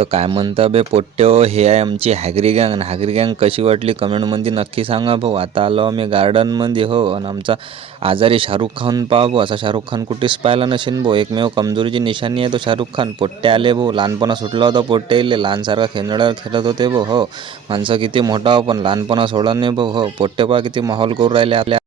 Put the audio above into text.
तर काय म्हणता बे पोट्ट्यो, हे आहे आमची हॅगरी गँग. आणि हॅगरी गँग कशी वाटली कमेंटमध्ये नक्की सांगा भाऊ. आता आलो आम्ही गार्डनमध्ये हो. आणि आमचा आजारी शाहरुख खान पहा भाऊ. असा शाहरुख खान कुठेच पाहिला नसेल भाऊ. एकमेव कमजोरीची निशाणी आहे तो शाहरुख खान. पोट्टे आले भाऊ. लहानपणा सुटला होता पोट्टे लहानसारखा खेळण्यावर खेळत होते भाऊ हो. माणसं किती मोठा हो पण लहानपणा सोडा नाही भाऊ हो. पोट्टे पहा किती माहोल करू राहिले आपल्या.